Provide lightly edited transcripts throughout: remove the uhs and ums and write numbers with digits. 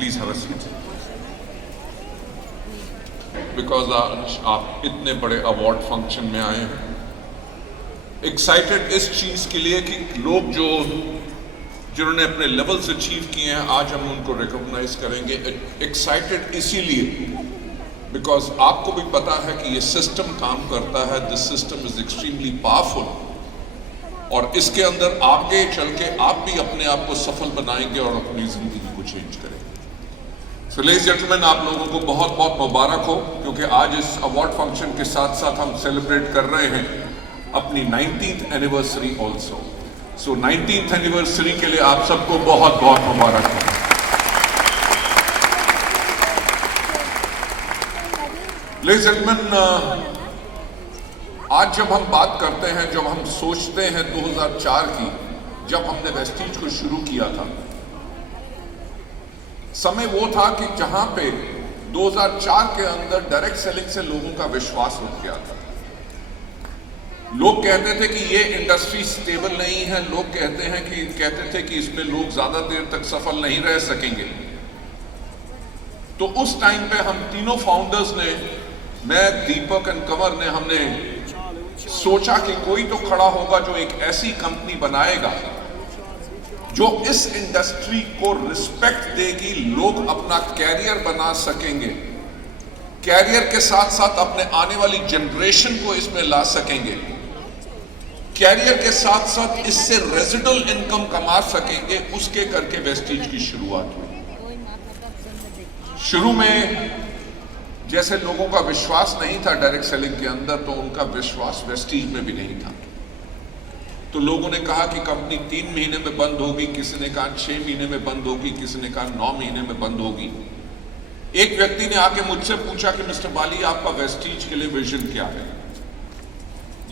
Please have a seat. Because आज आप इतने बड़े अवार्ड फंक्शन में आए हैं, एक्साइटेड इस चीज के लिए कि लोग जिन्होंने अपने लेवल्स अचीव किए हैं आज हम उनको रिकॉग्नाइज करेंगे। एक्साइटेड इसीलिए बिकॉज आपको भी पता है कि ये सिस्टम काम करता है, this system is extremely powerful और इसके अंदर आगे चल के आप भी अपने आप को सफल बनाएंगे और अपनी जिंदगी को चेंज करेंगे। सो लेडीज जेंटलमैन, आप लोगों को बहुत बहुत मुबारक हो, क्योंकि आज इस अवार्ड फंक्शन के साथ साथ हम सेलिब्रेट कर रहे हैं अपनी 19th एनिवर्सरी ऑल्सो। सो 19th एनिवर्सरी के लिए आप सबको बहुत बहुत मुबारक हो। लेडीज जेंटलमैन, आज जब हम बात करते हैं, जब हम सोचते हैं 2004 की, जब हमने वेस्टीज को शुरू किया था, समय वो था कि जहां पे 2004 के अंदर डायरेक्ट सेलिंग से लोगों का विश्वास उठ गया था। लोग कहते थे कि ये इंडस्ट्री स्टेबल नहीं है, लोग कहते थे कि इसमें लोग ज्यादा देर तक सफल नहीं रह सकेंगे। तो उस टाइम पे हम तीनों फाउंडर्स ने, मैं, दीपक एंड कंवर ने, हमने सोचा कि कोई तो खड़ा होगा जो एक ऐसी कंपनी बनाएगा जो इस इंडस्ट्री को रिस्पेक्ट देगी, लोग अपना कैरियर बना सकेंगे, कैरियर के साथ साथ अपने आने वाली जनरेशन को इसमें ला सकेंगे, कैरियर के साथ साथ इससे रेजिडुअल इनकम कमा सकेंगे। उसके करके वेस्टीज की शुरुआत हुई। शुरू में जैसे लोगों का विश्वास नहीं था डायरेक्ट सेलिंग के अंदर, तो उनका विश्वास वेस्टीज में भी नहीं था। तो लोगों ने कहा कि कंपनी 3 महीने में बंद होगी, किसी ने कहा 6 महीने में बंद होगी, किसी ने कहा 9 महीने में बंद होगी। एक व्यक्ति ने आके मुझसे पूछा कि मिस्टर बाली, आपका वेस्टीज के लिए विजन क्या है?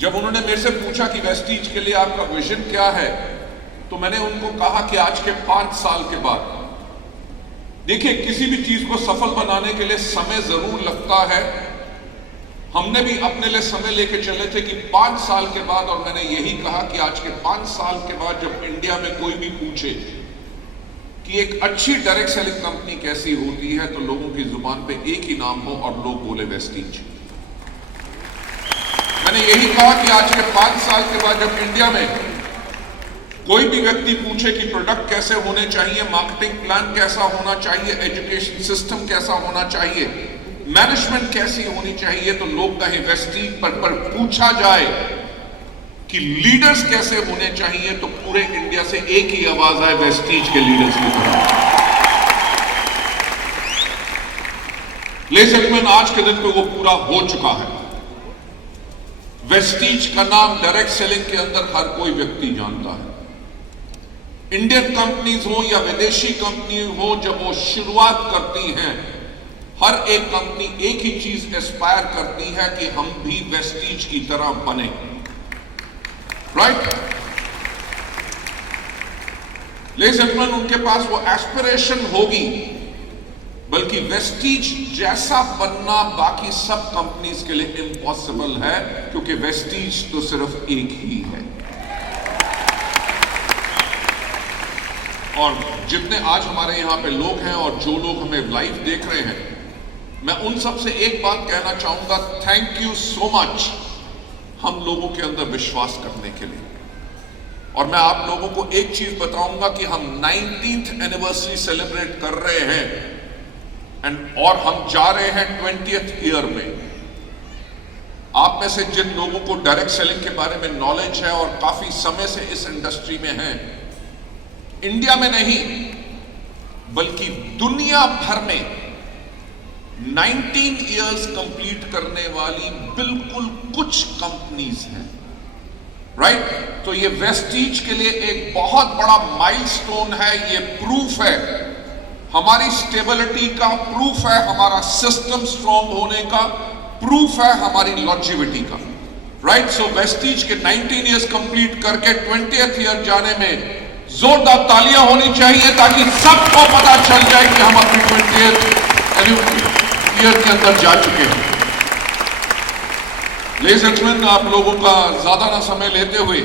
जब उन्होंने मेरे से पूछा कि वेस्टीज के लिए आपका विजन क्या है, तो मैंने उनको कहा कि आज के 5 साल के बाद, देखिए, किसी भी चीज को सफल बनाने के लिए समय जरूर लगता है। हमने भी अपने लिए समय लेके चले थे कि 5 साल के बाद, और मैंने यही कहा कि आज के 5 साल के बाद जब इंडिया में कोई भी पूछे कि एक अच्छी डायरेक्ट सेलिंग कंपनी कैसी होती है, तो लोगों की जुबान पे एक ही नाम हो और लोग बोले वेस्टीज। मैंने यही कहा कि आज के 5 साल के बाद जब इंडिया में कोई भी व्यक्ति पूछे कि प्रोडक्ट कैसे होने चाहिए, मार्केटिंग प्लान कैसा होना चाहिए, एजुकेशन सिस्टम कैसा होना चाहिए, मैनेजमेंट कैसी होनी चाहिए, तो लोग कहें वेस्टीज। पर पूछा जाए कि लीडर्स कैसे होने चाहिए, तो पूरे इंडिया से एक ही आवाज आए, वेस्टीज के लीडर्स की तरह। लेकिन आज के दिन पे वो पूरा हो चुका है। वेस्टीज का नाम डायरेक्ट सेलिंग के अंदर हर कोई व्यक्ति जानता है। इंडियन कंपनीज हो या विदेशी कंपनी हो, जब वो शुरुआत करती हैं, हर एक कंपनी एक ही चीज एस्पायर करती है कि हम भी वेस्टीज की तरह बने, राइट? लेकिन उनके पास वो एस्पिरेशन होगी, बल्कि वेस्टीज जैसा बनना बाकी सब कंपनीज के लिए इम्पॉसिबल है, क्योंकि वेस्टीज तो सिर्फ एक ही है। और जितने आज हमारे यहां पे लोग हैं और जो लोग हमें लाइव देख रहे हैं, मैं उन सब से एक बात कहना चाहूंगा, थैंक यू सो मच हम लोगों के अंदर विश्वास करने के लिए। और मैं आप लोगों को एक चीज बताऊंगा कि हम 19th एनिवर्सरी सेलिब्रेट कर रहे हैं और हम जा रहे हैं 20th ईयर में। आप में से जिन लोगों को डायरेक्ट सेलिंग के बारे में नॉलेज है और काफी समय से इस इंडस्ट्री में हैं, इंडिया में नहीं बल्कि दुनिया भर में 19 इयर्स कंप्लीट करने वाली बिल्कुल कुछ कंपनीज हैं, राइट? तो ये वेस्टीज के लिए एक बहुत बड़ा माइलस्टोन है। ये प्रूफ है हमारी स्टेबिलिटी का, प्रूफ है हमारा सिस्टम स्ट्रांग होने का, प्रूफ है हमारी लॉन्जेविटी का, राइट? सो वेस्टीज के 19 इयर्स कंप्लीट करके 20th ईयर जाने में जोरदार तालियां होनी चाहिए, ताकि सबको पता चल जाए कि हम अपनी 20th ईयर के अंदर जा चुके हैं। लेडीज एंड जेंटलमैन, आप लोगों का ज्यादा ना समय लेते हुए,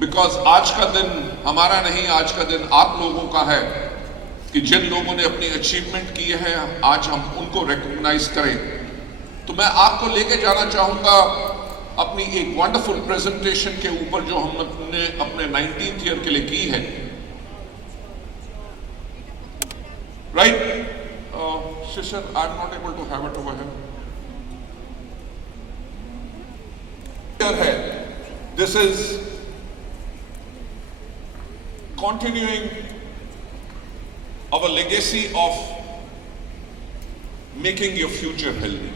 बिकॉज आज का दिन हमारा नहीं, आज का दिन आप लोगों का है, कि जिन लोगों ने अपनी अचीवमेंट की है आज हम उनको रिकॉग्नाइज करें। तो मैं आपको लेके जाना चाहूंगा अपनी एक वंडरफुल प्रेजेंटेशन के ऊपर जो हमने अपने 19th ईयर के लिए की है। Right Shishir, I am not able to have it over here. This is continuing our legacy of making your future healthy।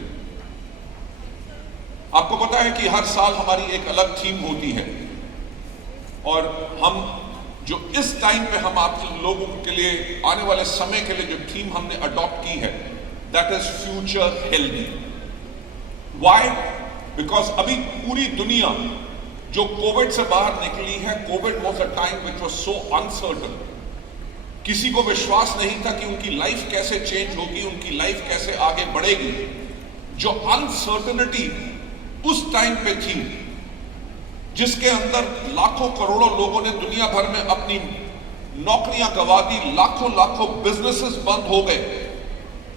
आपको पता है कि हर साल हमारी एक अलग थीम होती है और हम जो इस टाइम पे हम आप लोगों के लिए आने वाले समय के लिए जो थीम हमने अडॉप्ट की है, that is future healthy. Why? Because अभी पूरी दुनिया जो कोविड से बाहर निकली है, Covid was a time which was so uncertain. किसी को विश्वास नहीं था कि उनकी लाइफ कैसे चेंज होगी, उनकी लाइफ कैसे आगे बढ़ेगी। जो अनसर्टनिटी उस टाइम पे थी, जिसके अंदर लाखों करोड़ों लोगों ने दुनिया भर में अपनी नौकरियां गंवा दी, लाखों लाखों बिजनेसेस बंद हो गए,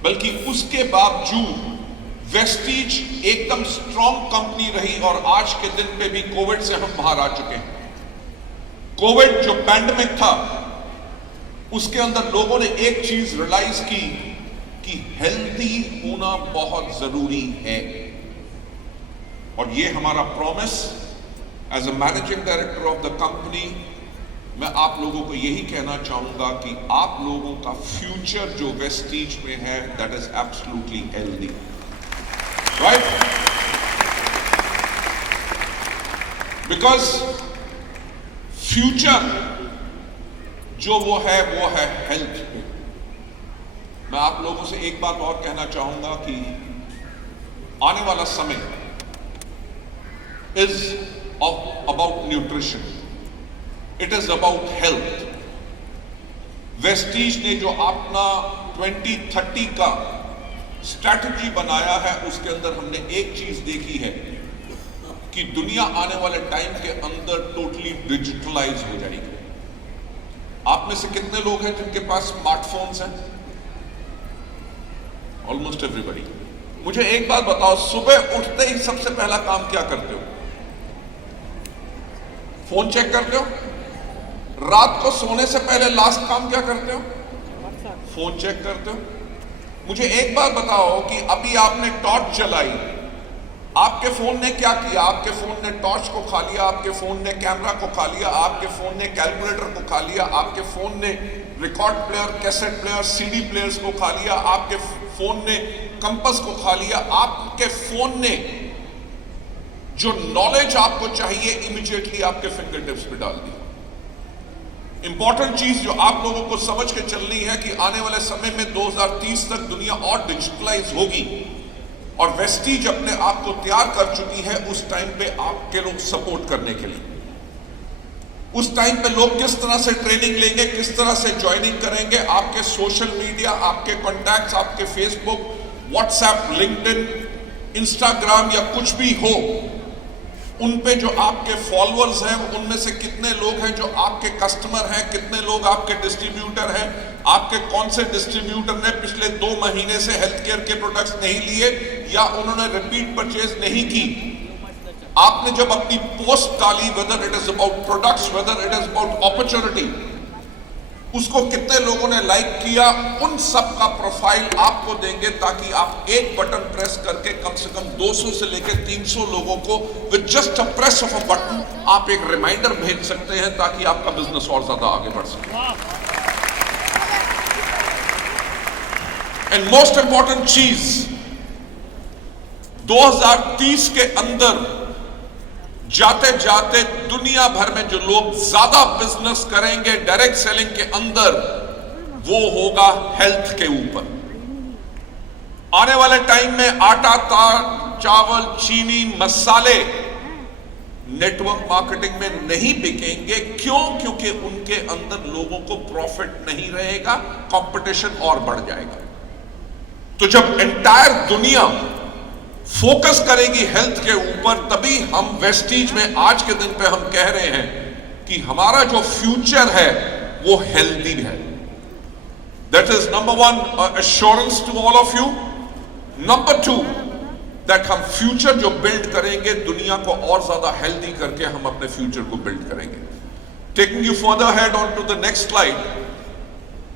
बल्कि उसके बावजूद वेस्टीज एकदम स्ट्रॉन्ग कंपनी रही और आज के दिन पे भी कोविड से हम बाहर आ चुके हैं। कोविड जो पैंडेमिक था, उसके अंदर लोगों ने एक चीज रियलाइज की कि हेल्दी होना बहुत जरूरी है। और ये हमारा promise as a managing director of the company, मैं आप लोगों को यही कहना चाहूंगा कि आप लोगों का फ्यूचर जो वेस्टीज में है, that is absolutely healthy. Right? Because future जो वो है हेल्थ पे। मैं आप लोगों से एक बात और कहना चाहूंगा कि आने वाला समय is about nutrition, it is about health. Vestige ने जो अपना 2030 का स्ट्रैटेजी बनाया है, उसके अंदर हमने एक चीज देखी है कि दुनिया आने वाले टाइम के अंदर टोटली डिजिटलाइज हो जाएगी। आप में से कितने लोग हैं जिनके पास स्मार्टफोन्स हैं? Almost everybody. मुझे एक बात बताओ, सुबह उठते ही सबसे पहला काम क्या करते हो? फोन चेक करते हो? रात को सोने से पहले लास्ट काम क्या करते हो? फोन चेक करते हो? मुझे एक बात बताओ कि अभी आपने टॉर्च जलाई, आपके फोन ने क्या किया? आपके फोन ने टॉर्च को खा लिया, आपके फोन ने कैमरा को खा लिया, आपके फोन ने कैलकुलेटर को खा लिया, आपके फोन ने record player, cassette player, CD players को खा लिया, आपके फोन ने कंपास को खा लिया। आपके फोन ने जो नॉलेज आपको चाहिए इमीडिएटली आपके फिंगर टिप्स पे डाल दी। इंपॉर्टेंट चीज जो आप लोगों को समझ के चलनी है कि आने वाले समय में 2030 तक दुनिया और डिजिटलाइज होगी और वेस्टीज अपने आप को तैयार कर चुकी है उस टाइम पे आपके लोग सपोर्ट करने के लिए। उस टाइम पे लोग किस तरह से ट्रेनिंग लेंगे, किस तरह से ज्वाइनिंग करेंगे, आपके सोशल मीडिया, आपके कॉन्टैक्ट्स, आपके फेसबुक, व्हाट्सएप, लिंक्डइन, इंस्टाग्राम या कुछ भी हो, उन पे जो आपके फॉलोअर्स हैं उनमें से कितने लोग हैं जो आपके कस्टमर हैं, कितने लोग आपके डिस्ट्रीब्यूटर हैं, आपके कौन से डिस्ट्रीब्यूटर ने पिछले 2 महीने से हेल्थ केयर के प्रोडक्ट्स नहीं लिए या उन्होंने रिपीट परचेज नहीं की। आपने जब अपनी पोस्ट डाली, whether it is about products, whether it is about opportunity, उसको कितने लोगों ने लाइक किया, उन सब का प्रोफाइल आपको देंगे ताकि आप एक बटन प्रेस करके कम से कम 200 से लेकर 300 लोगों को with just a press of a button आप एक रिमाइंडर भेज सकते हैं ताकि आपका बिजनेस और ज्यादा आगे बढ़ सके। एंड मोस्ट इंपॉर्टेंट चीज, 2030 के अंदर जाते जाते दुनिया भर में जो लोग ज्यादा बिजनेस करेंगे डायरेक्ट सेलिंग के अंदर, वो होगा हेल्थ के ऊपर। आने वाले टाइम में आटा, चावल, चीनी, मसाले नेटवर्क मार्केटिंग में नहीं बिकेंगे। क्यों? क्योंकि उनके अंदर लोगों को प्रॉफिट नहीं रहेगा, कंपटीशन और बढ़ जाएगा। तो जब एंटायर दुनिया फोकस करेगी हेल्थ के ऊपर, तभी हम वेस्टीज में आज के दिन पे हम कह रहे हैं कि हमारा जो फ्यूचर है वो हेल्दी है। That is number one, assurance to all of you. Number two, that हम फ्यूचर जो बिल्ड करेंगे दुनिया को और ज्यादा हेल्दी करके हम अपने फ्यूचर को बिल्ड करेंगे. Taking you further head on to the next slide.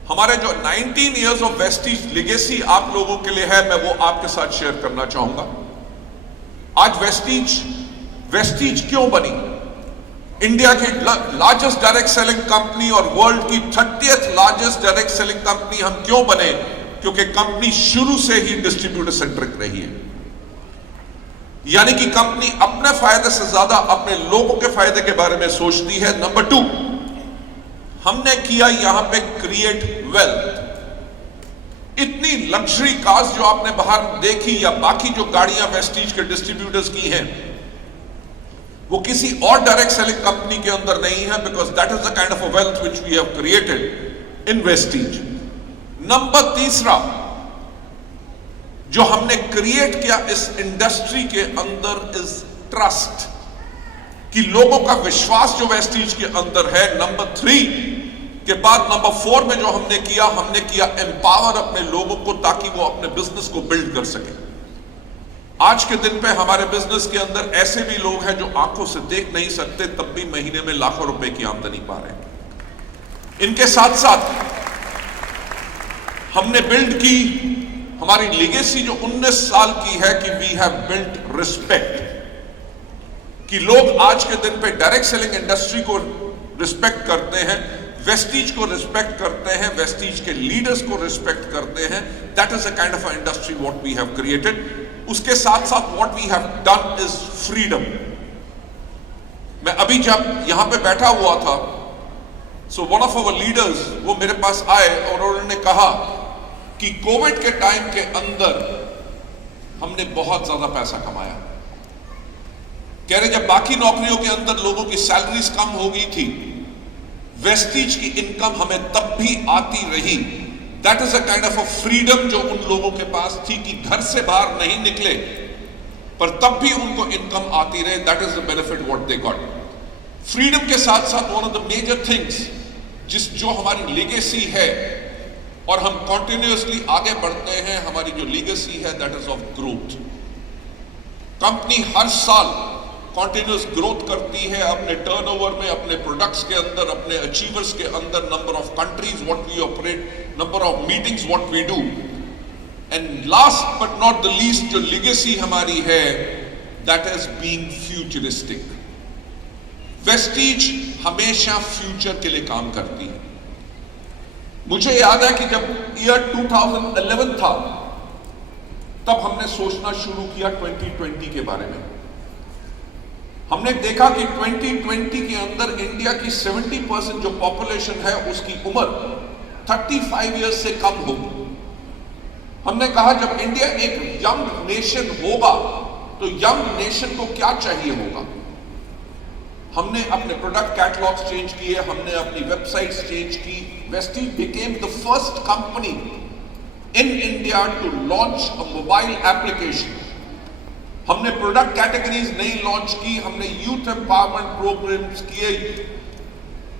हमारे जो 19 इयर्स ऑफ वेस्टीज लेगेसी आप लोगों के लिए है, मैं वो आपके साथ शेयर करना चाहूंगा. आज वेस्टीज क्यों बनी? इंडिया की लार्जेस्ट डायरेक्ट सेलिंग कंपनी और वर्ल्ड की 30th largest direct selling company हम क्यों बने? क्योंकि कंपनी शुरू से ही डिस्ट्रीब्यूटर सेंट्रिक रही है. यानी कि कंपनी अपने फायदे से ज्यादा अपने लोगों के फायदे के बारे में सोचती है. नंबर टू, हमने किया यहां पे क्रिएट वेल्थ. इतनी लग्जरी कार्स जो आपने बाहर देखी या बाकी जो गाड़ियां वेस्टीज के डिस्ट्रीब्यूटर्स की हैं, वो किसी और डायरेक्ट सेलिंग कंपनी के अंदर नहीं है, because that is the kind of a wealth which we have created in Vestige. Number तीसरा जो हमने क्रिएट किया इस इंडस्ट्री के अंदर इज ट्रस्ट, कि लोगों का विश्वास जो वेस्टीज के अंदर है. नंबर थ्री के बाद नंबर फोर में जो हमने किया एम्पावर अपने लोगों को, ताकि वो अपने बिजनेस को बिल्ड कर सके. आज के दिन पे हमारे बिजनेस के अंदर ऐसे भी लोग हैं जो आंखों से देख नहीं सकते, तब भी महीने में लाखों रुपए की आमदनी पा रहे हैं. इनके साथ साथ हमने बिल्ड की हमारी लेगेसी जो 19 साल की है, कि वी हैव बिल्ट रिस्पेक्ट. कि लोग आज के दिन पे डायरेक्ट सेलिंग इंडस्ट्री को रिस्पेक्ट करते हैं, वेस्टीज को रिस्पेक्ट करते हैं, वेस्टीज के लीडर्स को रिस्पेक्ट करते हैं. That is a kind of industry what we have created. उसके साथ साथ what we have done is freedom. मैं अभी जब यहां पे बैठा हुआ था, so one of our leaders वो मेरे पास आए और उन्होंने कहा कि कोविड के टाइम के अंदर हमने बहुत ज्यादा पैसा कमाया. कह रहे जब बाकी नौकरियों के अंदर लोगों की सैलरीज कम हो गई थी, वेस्टीज की इनकम हमें तब भी आती रही. That is a kind of a freedom जो उन लोगों के पास थी, कि घर से बाहर नहीं निकले पर तब भी उनको इनकम आती रहे. That is the benefit what they got. Freedom के साथ साथ one of the major things जो हमारी लेगेसी है और हम कंटिन्यूअसली आगे बढ़ते हैं, हमारी जो लेगेसी है that is of growth. Company हर साल कॉन्टिन्यूस ग्रोथ करती है अपने टर्नओवर में, अपने प्रोडक्ट्स के अंदर, अपने अचीवर्स के अंदर, number of countries what we operate, number of meetings what we do. And last but not the least जो लेगेसी हमारी है that is being futuristic. Vestige हमेशा फ्यूचर के लिए काम करती है. मुझे याद है कि जब ईयर 2011 था, तब हमने सोचना शुरू किया 2020 के बारे में. हमने देखा कि 2020 के अंदर इंडिया की 70% जो पॉपुलेशन है उसकी उम्र 35 इयर्स से कम होगी. हमने कहा जब इंडिया एक यंग नेशन होगा तो यंग नेशन को क्या चाहिए होगा. हमने अपने प्रोडक्ट कैटलॉग्स चेंज किए, हमने अपनी वेबसाइट्स चेंज की. Vestige became the first company in India to launch a mobile application. हमने प्रोडक्ट कैटेगरीज नई लॉन्च की, हमने यूथ एम्पावरमेंट प्रोग्राम्स किए,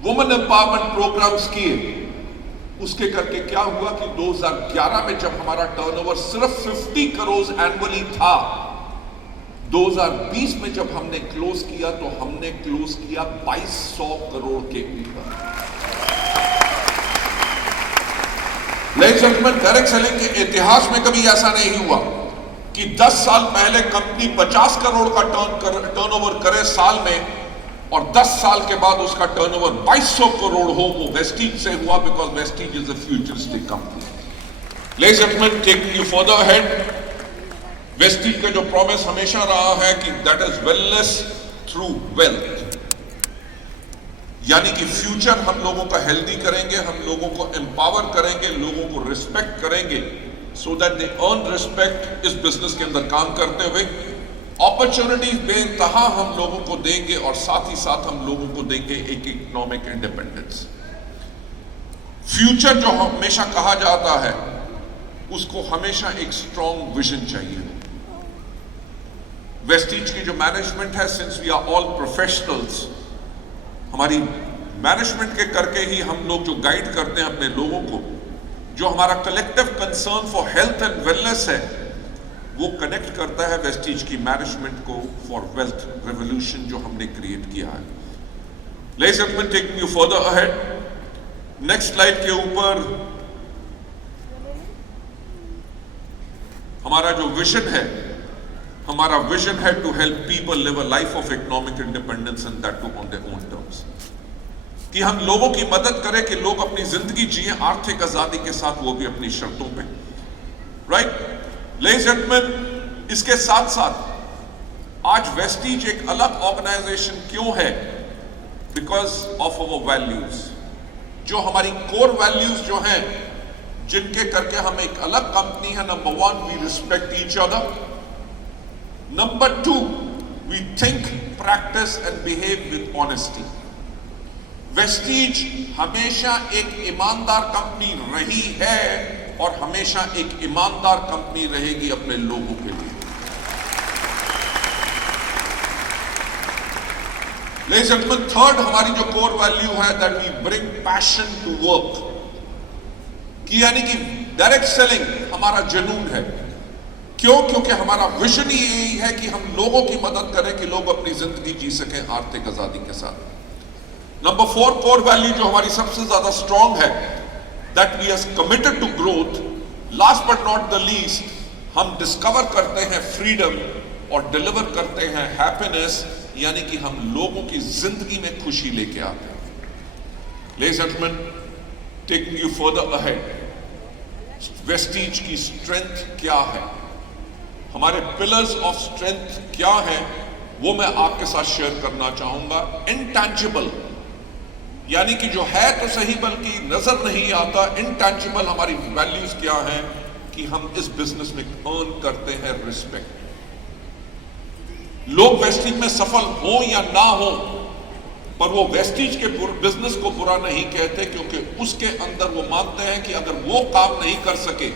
वुमेन एम्पावरमेंट प्रोग्राम्स किए. उसके करके क्या हुआ कि 2011 में जब हमारा टर्नओवर सिर्फ 50 करोड़ एनुअली था, 2020 में जब हमने क्लोज किया तो हमने क्लोज किया 2200 करोड़ के ऊपर. Ladies and gentleman, direct selling के इतिहास में कभी ऐसा नहीं हुआ कि 10 साल पहले कंपनी 50 करोड़ का टर्नओवर करे साल में, और 10 साल के बाद उसका टर्नओवर 2200 करोड़ हो. वो वेस्टीज से हुआ, because Vestige is a futuristic company. Ladies and gentleman, taking you further ahead, Vestige का जो प्रॉमिस हमेशा रहा है कि that is wellness through wealth. यानी कि फ्यूचर हम लोगों का हेल्दी करेंगे, हम लोगों को एम्पावर करेंगे, लोगों को रिस्पेक्ट करेंगे, so that they earn respect. इस बिजनेस के अंदर काम करते हुए अपॉर्चुनिटीज बेइंतहा हम लोगों को देंगे, और साथ ही साथ हम लोगों को देंगे एक इकोनॉमिक इंडिपेंडेंस. फ्यूचर जो हमेशा कहा जाता है उसको हमेशा एक स्ट्रॉन्ग विजन चाहिए. वेस्टीज की जो मैनेजमेंट है, since we are all professionals, हमारी मैनेजमेंट के करके ही हम लोग जो गाइड करते हैं अपने लोगों को, जो हमारा collective concern for health and wellness है, वो कनेक्ट करता है वेस्टीज की मैनेजमेंट को फॉर वेल्थ रेवोल्यूशन जो हमने क्रिएट किया है। Ladies and gentleman, taking you further ahead, next slide के ऊपर हमारा जो विजन है, हमारा विजन है to help people live a life of economic independence and that too on their own terms, कि हम लोगों की मदद करें कि लोग अपनी जिंदगी जिए आर्थिक आजादी के साथ, वो भी अपनी शर्तों पे। राइट लेडीज एंड जेंटलमैन, इसके साथ साथ आज वेस्टीज एक अलग ऑर्गेनाइजेशन क्यों है? बिकॉज ऑफ अवर वैल्यूज, जो हमारी कोर वैल्यूज जो हैं, जिनके करके हम एक अलग कंपनी है। Number 1, we respect each other. Number 2, we think, practice and behave with honesty. Vestige हमेशा एक ईमानदार कंपनी रही है और हमेशा एक ईमानदार कंपनी रहेगी अपने लोगों के लिए। लेडीज एंड जेंटलमैन, थर्ड हमारी जो कोर वैल्यू है, that we bring passion to work, कि यानी कि डायरेक्ट सेलिंग हमारा जुनून है। क्यों? क्योंकि हमारा विजन ही यही है कि हम लोगों की मदद करें कि लोग अपनी जिंदगी जी सकें आर्थिक आजादी के साथ। नंबर 4 कोर वैल्यू जो हमारी सबसे ज्यादा स्ट्रॉन्ग है, that we are committed to growth. Last but not the least, हम डिस्कवर करते हैं फ्रीडम और डिलीवर करते हैं हैप्पीनेस, यानी कि हम लोगों की जिंदगी में खुशी लेके आते हैं। Ladies and gentleman, taking you further ahead, Vestige की स्ट्रेंथ क्या है, हमारे पिलर्स ऑफ स्ट्रेंथ क्या है, वो मैं आपके साथ शेयर करना चाहूंगा। इनटैंजिबल, यानी कि जो है तो सही बल्कि नजर नहीं आता। इनटैंजिबल हमारी वैल्यूज क्या हैं कि हम इस बिजनेस में अर्न करते हैं रिस्पेक्ट। लोग वेस्टीज में सफल हो या ना हो, पर वो वेस्टीज के बिजनेस को बुरा नहीं कहते, क्योंकि उसके अंदर वो मानते हैं कि अगर वो काम नहीं कर सके,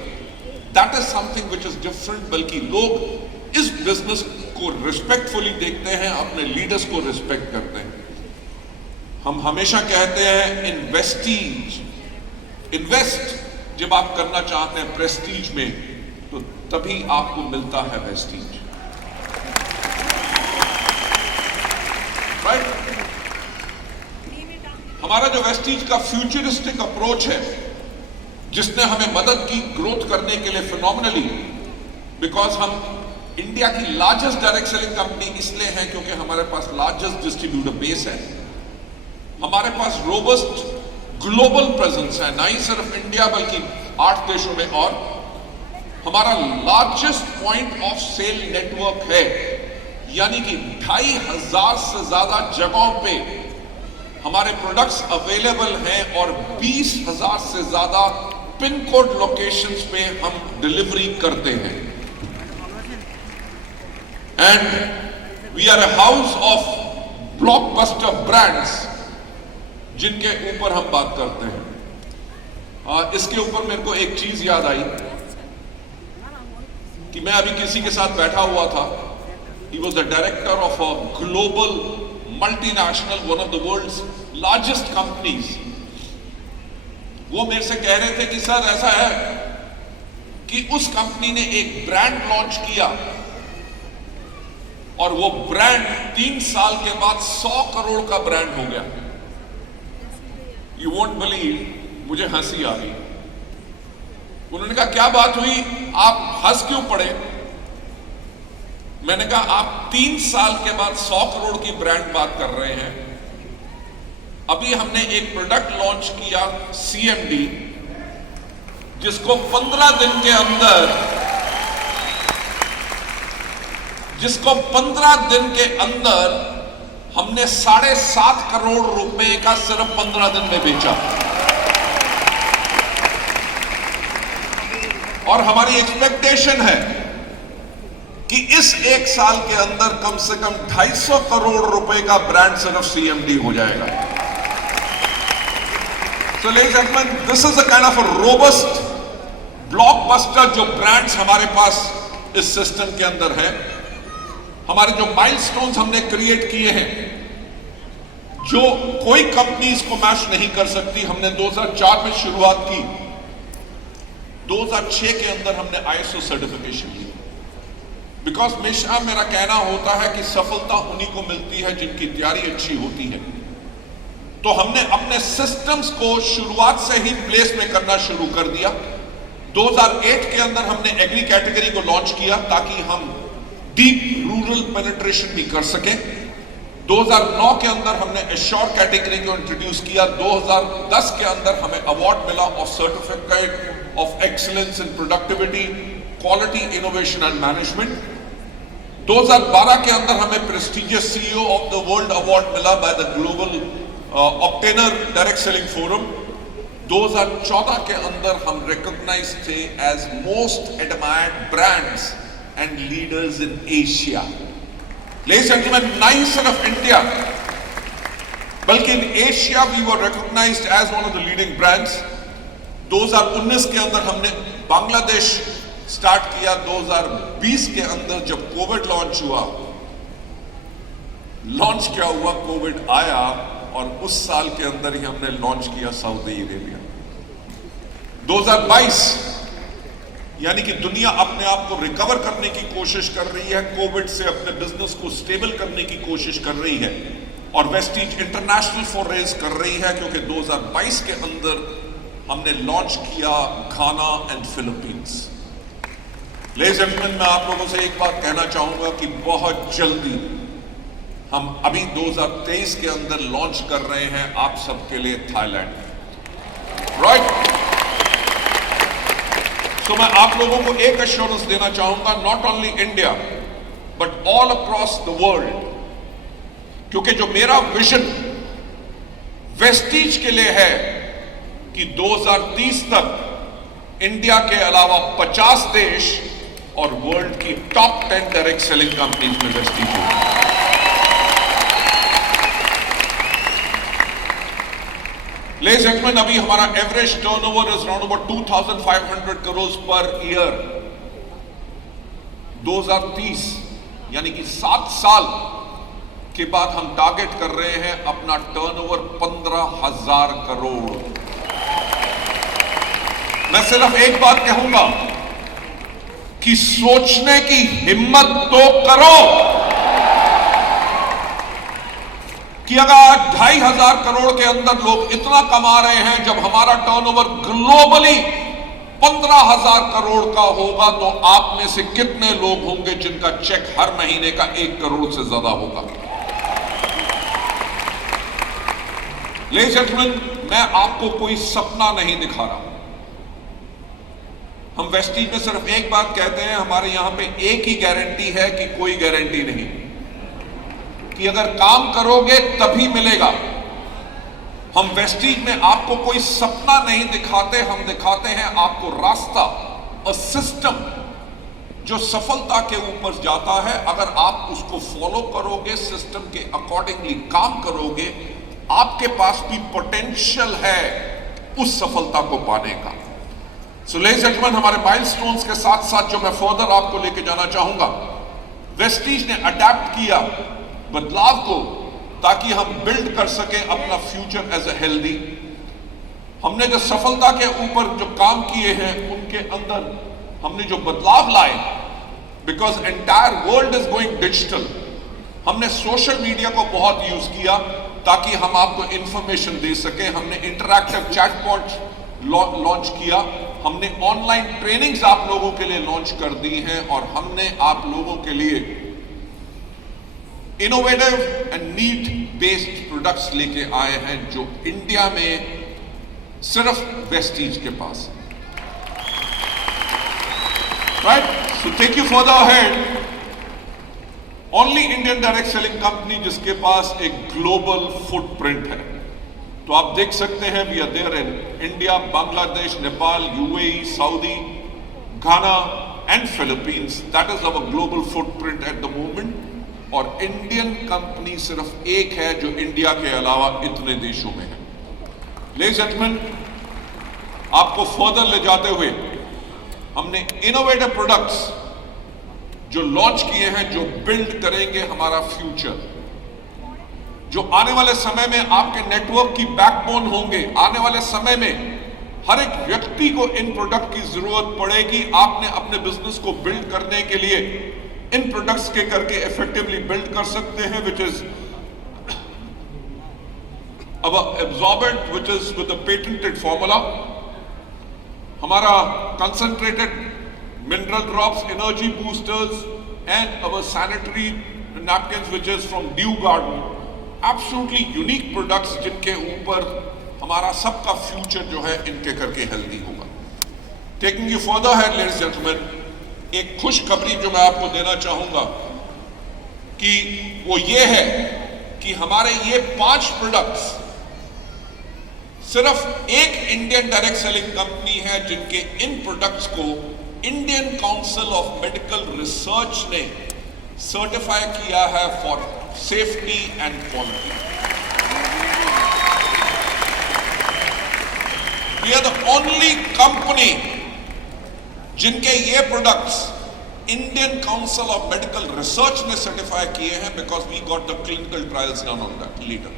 that is something which is different. बल्कि लोग इस बिजनेस को रिस्पेक्टफुली देखते हैं, अपने लीडर्स को रिस्पेक्ट करते हैं। हम हमेशा कहते हैं इन वेस्टीज, इन्वेस्ट जब आप करना चाहते हैं प्रेस्टीज में, तो तभी आपको मिलता है वेस्टीज। राइट? हमारा जो वेस्टीज का फ्यूचरिस्टिक अप्रोच है, जिसने हमें मदद की ग्रोथ करने के लिए फिनोमिनली, बिकॉज हम इंडिया की लार्जेस्ट डायरेक्ट सेलिंग कंपनी इसलिए है क्योंकि हमारे पास लार्जेस्ट डिस्ट्रीब्यूटर बेस है, हमारे पास रोबस्ट ग्लोबल प्रेजेंस है, ना ही सिर्फ इंडिया बल्कि 8 देशों में, और हमारा largest point of sale network है, यानी कि 2500 से ज्यादा जगहों पे हमारे प्रोडक्ट्स अवेलेबल हैं और 20,000 से ज्यादा पिन कोड लोकेशंस पे हम डिलीवरी करते हैं। And we are a house of blockbuster brands, जिनके ऊपर हम बात करते हैं। इसके ऊपर मेरे को एक चीज याद आई कि मैं अभी किसी के साथ बैठा हुआ था। He was the director of a global multinational, one of the world's largest companies. वो मेरे से कह रहे थे कि सर ऐसा है कि उस कंपनी ने एक ब्रांड लॉन्च किया और वो ब्रांड 3 साल के बाद 100 करोड़ का ब्रांड हो गया। You won't believe, मुझे हंसी आ गई। उन्होंने कहा क्या बात हुई, आप हंस क्यों पड़े? मैंने कहा आप 3 साल के बाद 100 करोड़ की ब्रांड बात कर रहे हैं। अभी हमने एक प्रोडक्ट लॉन्च किया CMD, जिसको 15 दिन के अंदर हमने 7.5 करोड़ रुपए का सिर्फ 15 दिन में बेचा। और हमारी एक्सपेक्टेशन है कि इस 1 साल के अंदर कम से कम 250 करोड़ रुपए का ब्रांड सिर्फ CMD हो जाएगा। So ladies and gentlemen, this is a kind of a robust blockbuster जो ब्रांड्स हमारे पास इस सिस्टम के अंदर है। हमारे जो माइलस्टोन्स हमने क्रिएट किए हैं, जो कोई कंपनी इसको मैच नहीं कर सकती। हमने 2004 में शुरुआत की 2006 के अंदर हमने ISO सर्टिफिकेशन ली। बिकॉज हमेशा मेरा कहना होता है कि सफलता उन्हीं को मिलती है जिनकी तैयारी अच्छी होती है। तो हमने अपने सिस्टम्स को शुरुआत से ही प्लेस में करना शुरू कर दिया। 2008 के अंदर हमने एग्री कैटेगरी को लॉन्च किया ताकि हम डीप रूरल पेनिट्रेशन भी कर सकें। 2009 के अंदर हमने एश्योर कैटेगरी को इंट्रोड्यूस किया। 2010 के अंदर हमें अवार्ड मिला of certificate of excellence in productivity, quality, innovation and management. 2012 के अंदर हमें prestigious CEO of the world award मिला by the global obtainer direct selling forum. 2014 के अंदर हम रिकॉग्नाइज थे as most admired brands and leaders in Asia. Ladies and gentlemen, not सिर्फ India बल्कि in Asia we were recognised as one of the leading brands. 2019 के अंदर हमने Bangladesh start किया। 2020 के अंदर जब कोविड लॉन्च क्या हुआ, कोविड आया और उस साल के अंदर ही हमने लॉन्च किया सऊदी अरेबिया। 2022 यानी कि दुनिया अपने आप को रिकवर करने की कोशिश कर रही है, कोविड से अपने बिजनेस को स्टेबल करने की कोशिश कर रही है और वेस्टीज इंटरनेशनल फॉरेज कर रही है, क्योंकि 2022 के अंदर हमने लॉन्च किया Ghana and Philippines. Ladies and gentleman, मैं आप लोगों से एक बात कहना चाहूंगा कि बहुत जल्दी हम अभी 2023 के अंदर लॉन्च कर रहे हैं आप सबके लिए थाईलैंड, राइट। तो मैं आप लोगों को एक एश्योरेंस देना चाहूंगा, not only India but all across the world, क्योंकि जो मेरा विजन वेस्टीज के लिए है कि 2030 तक इंडिया के अलावा 50 देश और वर्ल्ड की टॉप 10 डायरेक्ट सेलिंग कंपनीज में वेस्टीज होगी। Ladies and gentlemen, अभी हमारा average turnover is around about 2500 crore per year. 2030 यानी कि 7 साल के बाद हम टारगेट कर रहे हैं अपना टर्नओवर 15,000 करोड़। मैं सिर्फ एक बात कहूंगा कि सोचने की हिम्मत तो करो कि अगर 2,500 करोड़ के अंदर लोग इतना कमा रहे हैं, जब हमारा टर्नओवर ग्लोबली 15,000 करोड़ का होगा, तो आप में से कितने लोग होंगे जिनका चेक हर महीने का 1 करोड़ से ज्यादा होगा? लेडीज एंड जेंटलमैन, मैं आपको कोई सपना नहीं दिखा रहा। हम वेस्टीज में सिर्फ एक बात कहते हैं, हमारे यहां पे एक ही गारंटी है कि कोई गारंटी नहीं, कि अगर काम करोगे तभी मिलेगा। हम वेस्टीज में आपको कोई सपना नहीं दिखाते, हम दिखाते हैं आपको रास्ता, अ सिस्टम जो सफलता के ऊपर जाता है। अगर आप उसको फॉलो करोगे, सिस्टम के अकॉर्डिंगली काम करोगे, आपके पास भी पोटेंशियल है उस सफलता को पाने का। सो लेडीज एंड जेंटलमैन, हमारे माइलस्टोन्स के साथ साथ जो मैं फर्दर आपको लेके जाना चाहूंगा, वेस्टीज ने अडेप्ट किया बदलाव को ताकि हम बिल्ड कर सके अपना फ्यूचर एज अ हेल्दी। हमने जो सफलता के ऊपर जो काम किए हैं उनके अंदर हमने जो बदलाव लाए, because entire world is going digital, हमने सोशल मीडिया को बहुत यूज किया ताकि हम आपको इंफॉर्मेशन दे सके। हमने इंटरैक्टिव चैटबॉट लॉन्च किया, हमने ऑनलाइन ट्रेनिंग्स आप लोगों के लिए लॉन्च कर दी हैं, और हमने आप लोगों के लिए innovative and need based products लेके आए हैं जो इंडिया में सिर्फ वेस्टीज के पास है, right. So take you further ahead, only Indian direct selling company जिसके पास एक ग्लोबल फुटप्रिंट है। तो आप देख सकते हैं we are there in India, Bangladesh, Nepal, UAE, Saudi, Ghana and Philippines. That is our global footprint at the moment. और इंडियन कंपनी सिर्फ एक है जो इंडिया के अलावा इतने देशों में है। लेडीज एंड जेंटलमैन, आपको फर्दर ले जाते हुए हमने इनोवेटिव प्रोडक्ट्स जो लॉन्च किए हैं, जो बिल्ड करेंगे हमारा फ्यूचर, जो आने वाले समय में आपके नेटवर्क की बैकबोन होंगे, आने वाले समय में हर एक व्यक्ति को इन प्रोडक्ट की जरूरत पड़ेगी। आपने अपने बिजनेस को बिल्ड करने के लिए इन प्रोडक्ट्स के करके इफेक्टिवली बिल्ड कर सकते हैं, which is our absorbent, which is with a patented formula, हमारा concentrated mineral drops, energy boosters, and our sanitary napkins, which is from Dew Garden, absolutely unique products जिनके ऊपर हमारा सबका फ्यूचर जो है इनके करके हेल्दी होगा। Taking you further ahead, ladies and gentlemen, एक खुशखबरी जो मैं आपको देना चाहूंगा कि वो ये है कि हमारे ये 5 प्रोडक्ट्स सिर्फ एक इंडियन डायरेक्ट सेलिंग कंपनी है जिनके इन प्रोडक्ट्स को Indian Council of Medical Research ने सर्टिफाई किया है for safety and quality. We are the only company जिनके ये products Indian Council of Medical Research ने सर्टिफाई किए हैं, because we got the clinical trials done on that letter,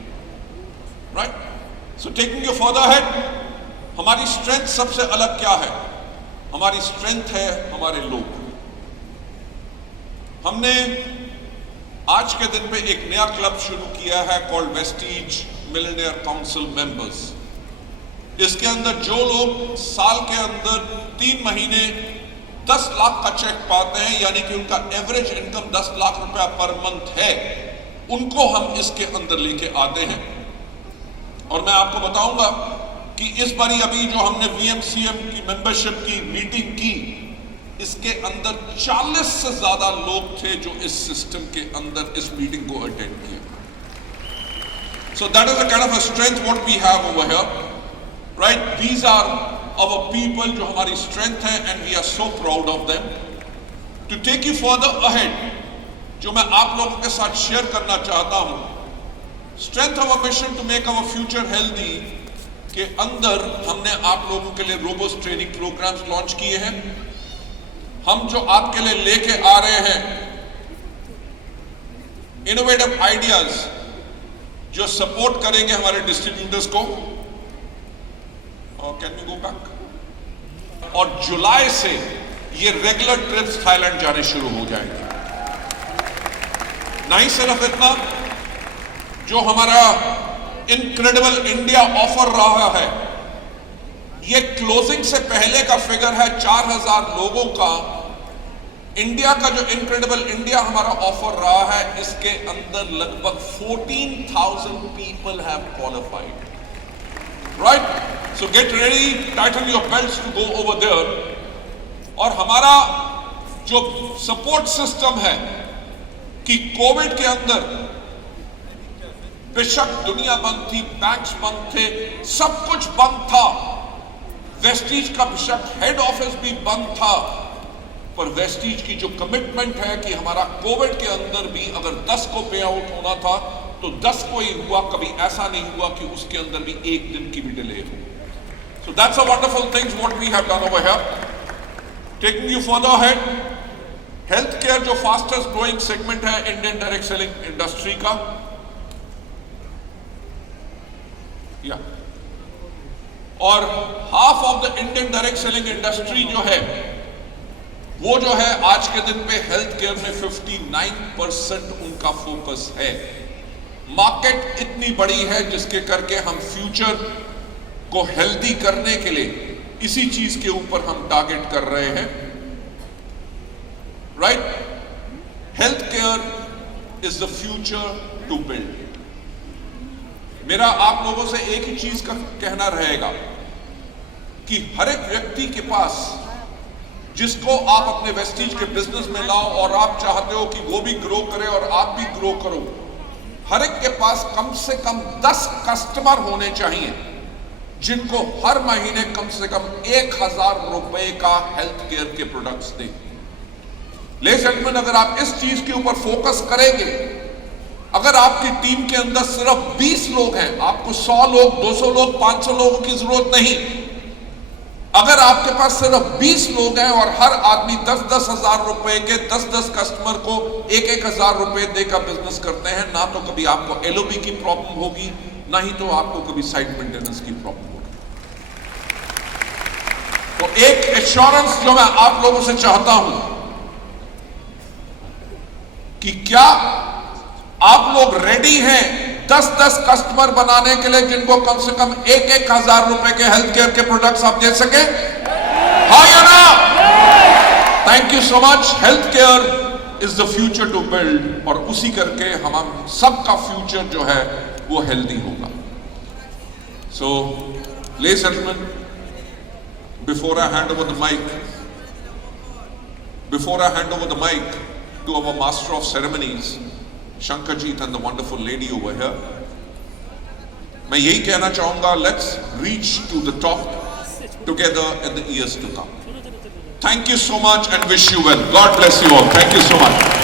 right? So taking you further ahead, हमारी strength सबसे अलग क्या है? हमारी स्ट्रेंथ है हमारे लोग। हमने आज के दिन पे एक नया क्लब शुरू किया है called Vestige millionaire council members. इसके अंदर जो लोग साल के अंदर 3 महीने 10 लाख का चेक पाते हैं, यानी कि उनका एवरेज इनकम 10 लाख रुपया पर मंथ है, उनको हम इसके अंदर लेके आते हैं। और मैं आपको बताऊंगा कि इस बारी अभी जो हमने वीएमसीएम की मेंबरशिप की मीटिंग की, इसके अंदर 40 से ज्यादा लोग थे जो इस सिस्टम के अंदर इस मीटिंग को अटेंड किया। So that is the kind of a strength what we have over here, right? These are our people जो हमारी स्ट्रेंथ है, and we are so proud of them. To take you further ahead, जो मैं आप लोगों के साथ share करना चाहता हूं, strength of a mission to make our future healthy के अंदर हमने आप लोगों के लिए रोबोस्ट ट्रेनिंग प्रोग्राम्स लॉन्च किए हैं। हम जो आपके लिए लेके आ रहे हैं इनोवेटिव आइडियाज जो सपोर्ट करेंगे हमारे डिस्ट्रीब्यूटर्स को। Can we go back? और जुलाई से ये रेगुलर ट्रिप्स थाईलैंड जाने शुरू हो जाएंगे। नहीं सिर्फ इतना, जो हमारा इनक्रेडिबल इंडिया ऑफर रहा है, ये क्लोजिंग से पहले का फिगर है 4000 लोगों का। इंडिया का जो इनक्रेडिबल इंडिया हमारा ऑफर रहा है, इसके अंदर लगभग 14,000 people have qualified, right? So get ready, tighten your belts to go over there. और हमारा जो सपोर्ट सिस्टम है कि कोविड के अंदर बेशक दुनिया बंद थी, बैंक्स बंद थे, सब कुछ बंद था, वेस्टीज का बेशक हेड ऑफिस भी बंद था, पर वेस्टीज की जो कमिटमेंट है कि हमारा कोविड के अंदर भी अगर 10 को पे आउट होना था तो 10 को ही हुआ, कभी ऐसा नहीं हुआ कि उसके अंदर भी एक दिन की भी डिले हो। So that's a wonderful things what we have done over here. Taking you further ahead, health care जो फास्टेस्ट ग्रोइंग सेगमेंट है इंडियन डायरेक्ट सेलिंग इंडस्ट्री का, और half of the Indian direct selling industry जो है वो जो है आज के दिन पे हेल्थ केयर में 59% उनका फोकस है। मार्केट इतनी बड़ी है जिसके करके हम फ्यूचर को हेल्दी करने के लिए इसी चीज के ऊपर हम टारगेट कर रहे हैं, right? Health care is the future to build. मेरा आप लोगों से एक ही चीज का कहना रहेगा कि हर एक व्यक्ति के पास, जिसको आप अपने वेस्टीज के बिजनेस में लाओ और आप चाहते हो कि वो भी ग्रो करे और आप भी ग्रो करो, हर एक के पास कम से कम 10 कस्टमर होने चाहिए जिनको हर महीने कम से कम 1000 रुपए का हेल्थ केयर के प्रोडक्ट्स दें। लेडीज एंड जेंटलमैन, अगर आप इस चीज के ऊपर फोकस करेंगे, अगर आपकी टीम के अंदर सिर्फ 20 लोग हैं, आपको 100 लोग, 200 लोग, 500 लोगों की जरूरत नहीं। अगर आपके पास सिर्फ 20 लोग हैं और हर आदमी 10-10 हजार रुपए के 10-10 कस्टमर को 1-1 हजार रुपए देकर बिजनेस करते हैं, ना तो कभी आपको एलओबी की प्रॉब्लम होगी, ना ही तो आपको कभी साइट मेंटेनेंस की प्रॉब्लम होगी। तो एक एश्योरेंस जो मैं आप लोगों से चाहता हूं कि क्या आप लोग रेडी हैं 10-10 कस्टमर बनाने के लिए जिनको कम से कम 1,000 रुपए के हेल्थ केयर के प्रोडक्ट्स आप दे सके? हाँ या ना? Thank you so much. Health care is the future to build, और उसी करके हम सबका फ्यूचर जो है वो हेल्दी होगा। So ladies and gentleman, before I hand over the mic to our master of ceremonies, Shankarjeet, and the wonderful lady over here, मैं यही कहना चाहूंगा, let's reach to the top together in the years to come. Thank you so much and wish you well. God bless you all. Thank you so much.